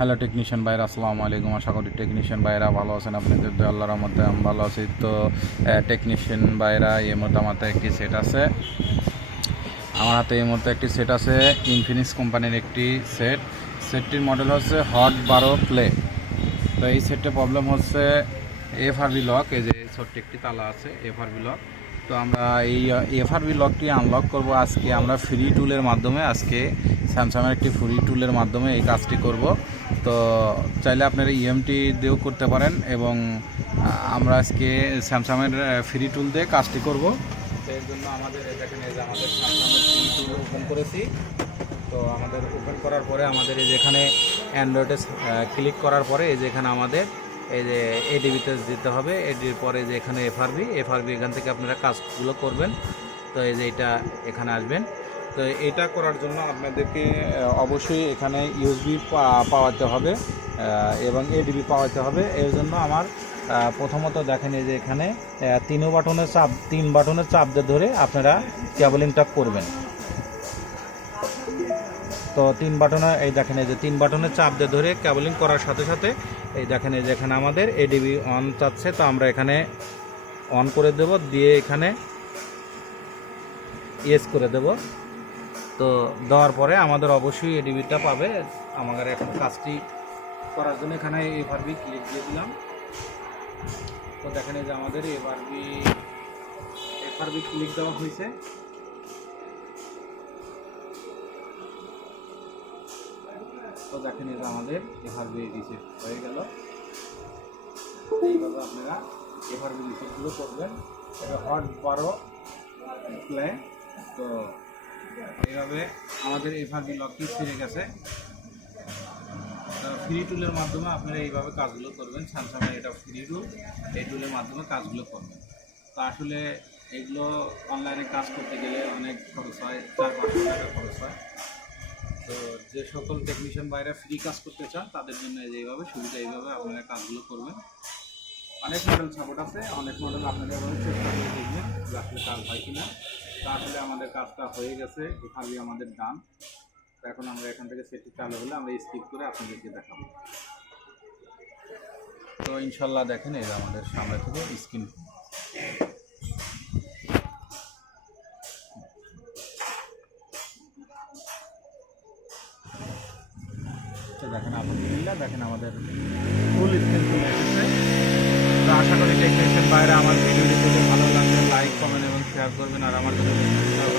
Hello technician ভাইরা, আসসালামু আলাইকুম। আশা করি টেকনিশিয়ান ভাইরা ভালো আছেন। আপনাদের তো আল্লাহর রহমতে আমি ভালো আছি। তো টেকনিশিয়ান ভাইরা, এই মুহূর্তে আমার হাতে একটি সেট আছে। ইনফিনিক্স কোম্পানির একটি সেটটির মডেল হচ্ছে হট 12 প্লে। তো এই সেটটির প্রবলেম হচ্ছে এফআরবি লক। এই যে ছোট্ট একটি তালা আছে এফআরবি লক। তো আমরা এই এফআরবি লকটি আনলক করব আজকে আমরা ফ্রি টুলের মাধ্যমে। আজকে স্যামসাংয়ের একটি ফ্রি টুলের মাধ্যমে এই কাজটি করব। তো চাইলে আপনারা ইএমটি দিয়েও করতে পারেন, এবং আমরা আজকে স্যামসাংয়ের ফ্রি টুল দিয়ে কাজটি করব। তো এর জন্য আমাদের দেখেন, এই যে আমাদের স্যামসাংয়ের ফ্রি টুল ওপেন করেছি। তো আমাদের ওপেন করার পরে আমাদের এই যেখানে অ্যান্ড্রয়েডে ক্লিক করার পরে এই যে এখানে আমাদের এই যে এডিবিতে যেতে হবে। এডির পরে যে এখানে এফআরবি এখান থেকে আপনারা কাজগুলো করবেন। তো এই যে এটা এখানে আসবেন। তো এটা করার জন্য আপনাদেরকে অবশ্যই এখানে ইউএসবি পাওয়াতে হবে এবং এডিবি পাওয়াতে হবে। এর জন্য আমার প্রথমত দেখেন, এই যে এখানে তিন বাটনের চাপ দিয়ে ধরে আপনারা কেবলিংটা করবেন। তো তিন বাটনের চাপ দিয়ে ধরে কেবলিং করার সাথে সাথে এই দেখেন, এই যে এখানে আমাদের এডিবি অন চাচ্ছে। তো আমরা এখানে অন করে দেব, দিয়ে এখানে ইয়েস করে দেব। তো দেওয়ার পরে আমাদের অবশ্যই এডিবিটা পাবে। আমাদের এখন কাজটি করার জন্য এখানে এফআরবি ক্লিক দিয়ে দিলাম। তো দেখেন, এই যে আমাদের এফআরবি ক্লিক দেওয়া হয়েছে। তো দেখেন, এই যে আমাদের এফআরবি রিসেট হয়ে গেল। এইভাবে আপনারা এফআরবি রিসেটগুলো করবেন। এটা হট 12 প্লে। তো এইভাবে আমাদের এফআরবি লকটি ফিরে গেছে। ফ্রি টুলের মাধ্যমে আপনারা এইভাবে কাজগুলো করবেন। স্যামসাংয়ের এটা ফ্রি টুল, এই টুলের মাধ্যমে কাজগুলো করবেন। তো আসলে এগুলো অনলাইনে কাজ করতে গেলে অনেক খরচ হয়, 400-500 টাকা খরচ হয়। তো যে সকল টেকনিশিয়ান বাইরে ফ্রি কাজ করতে চান তাদের জন্য এইভাবে এইভাবে আপনারা কাজগুলো করবেন। অনেক মডেল সাপোর্ট আছে, অনেক মডেল আপনারা এভাবে চেষ্টা করে দেখবেন যে আসলে কাজ হয় কিনা। তা আসলে আমাদের কাজটা হয়ে গেছে, এখানে আমাদের ডান। তো এখন আমরা এখান থেকে সেটি চালু হলে আমরা স্কিপ করে আপনাদেরকে দেখাবো। তো ইনশাল্লাহ দেখেন, এই আমাদের সামনে থেকে স্ক্রিন। তো দেখেন, আলহামদুলিল্লাহ দেখেন আমাদের ফুল স্ক্রিন চলে এসেছে। তো আশা করি টেকনিশিয়ান বাইরে আমার ভিডিওটি যদি ভালো লাগলে লাইক, কমেন্ট এবং শেয়ার করবেন। আর আমার ভিডিও